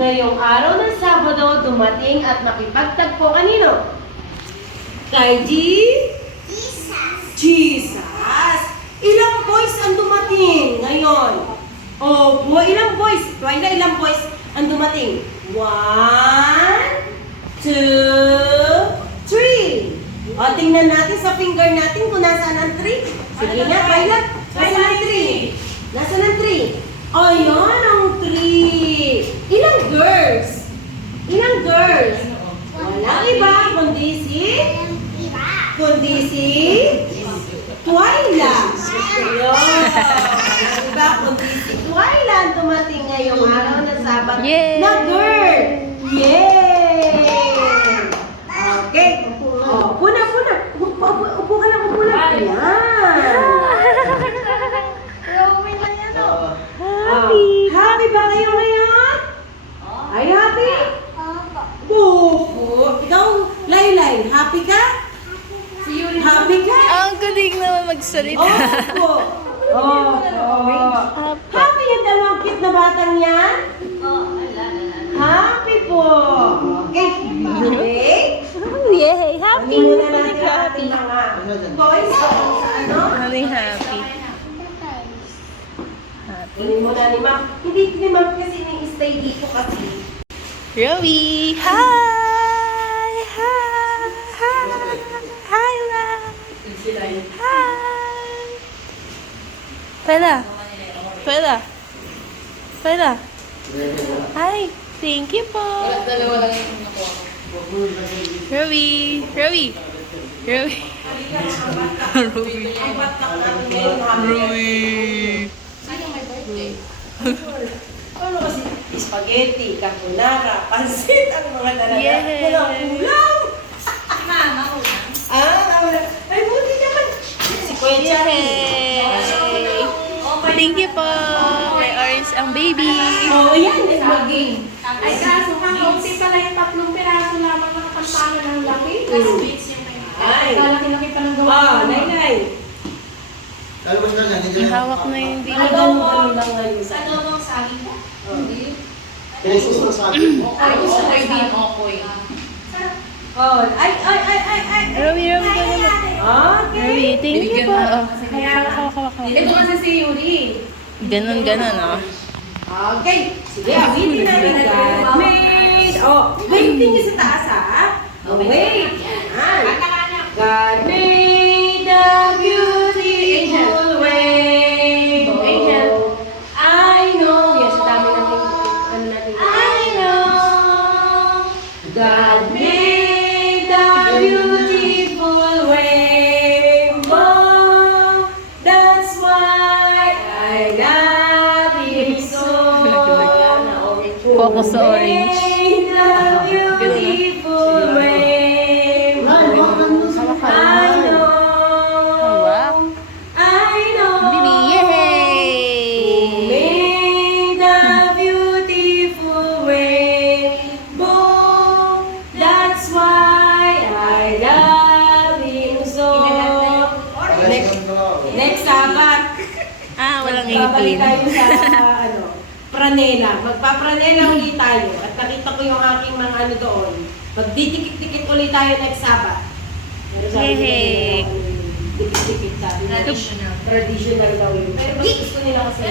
ngayong araw ng Sabado, dumating at makipagtagpo kanino? Kay Jesus! Ilang boys ang dumating ngayon? Opo, ilang boys? Twyla, ilang boys ang dumating? 1, 2, 3. O, tingnan natin sa finger natin kung nasaan ang 3. Sige nga, Twyla. Nasaan ang 3? Nasaan ang 3? Ayan ang 3. Ilang girls? Ilang girls? Walang iba, kundi si Twyla. Ayun. Walang iba, kundi si Twyla ang dumating ngayong araw ng Sabado na girl. Yay! Okay. Oh, puna. Upo ka lang, upo lang. Ayan. Happy ba kayo ngayon? Ay, happy? Opo. Ikaw, Laylay, happy ka? Happy ka? Ang galing naman magsalita. Opo. Happy yung dalawang cute na batang yan? Happy po. Okay. Okay. Yay! Happy! Muna natin ang ating mga boys. Ano? Happy, happy. Kunin muna ni Ma'am. Hindi ni Ma'am kasi nang-stay dito kasi. Rowie! Hi! Hi! Hi! Hi, love! Hi! Pwela! Hi! Thank you po! Rowie! Rowie! Ano kasi spaghetti, carbonara, pansit, ang mga talaga. Yes. Walang ulam. Ay, buti naman. Si Kuya Yay! Thank you po! May orange ang baby! Oh, yan. Maging. Ay, kaso nga, kaunti pala yung 3 piraso lamang nakapampano ng laki. Kasi bits yung may Ay. kalaki-laki pa ng gawa. Ah, Naylay. Ihawak na yung baby. Ganun lang ngayon sa Adobong saging ba? Ay, Okoy din, okoy. Oh, ay. Rowie, ka naman. Okay. Rowie, thank you po. Oh, hawak. Ito kasi si Yuri. Ganon, oh. Okay. Sige, awitin natin. God made. Oh, waiting niyo sa taas, ha? Oh, wait. Yan. God made the beautiful way. Angel. I know. Yes, sa dami natin. Ano natin? I know. God made the beautiful rainbow. That's why I love him so. Focus sa orange. Made the beautiful rainbow. I know. Wow. I know. Baby, yay! Made the beautiful rainbow. That's why I love him so. Next Sabbath. Walang Babalik ipin. tayo sa pranela. Magpapranela ulit tayo. At nakita ko yung aking mga ano doon. Magdidikit-dikit ulit tayo next Sabbath. Pero sabi nila, Yay! dikit-dikit sabi nila. Traditional. Traditional daw yun. Pero mas gusto nila kasi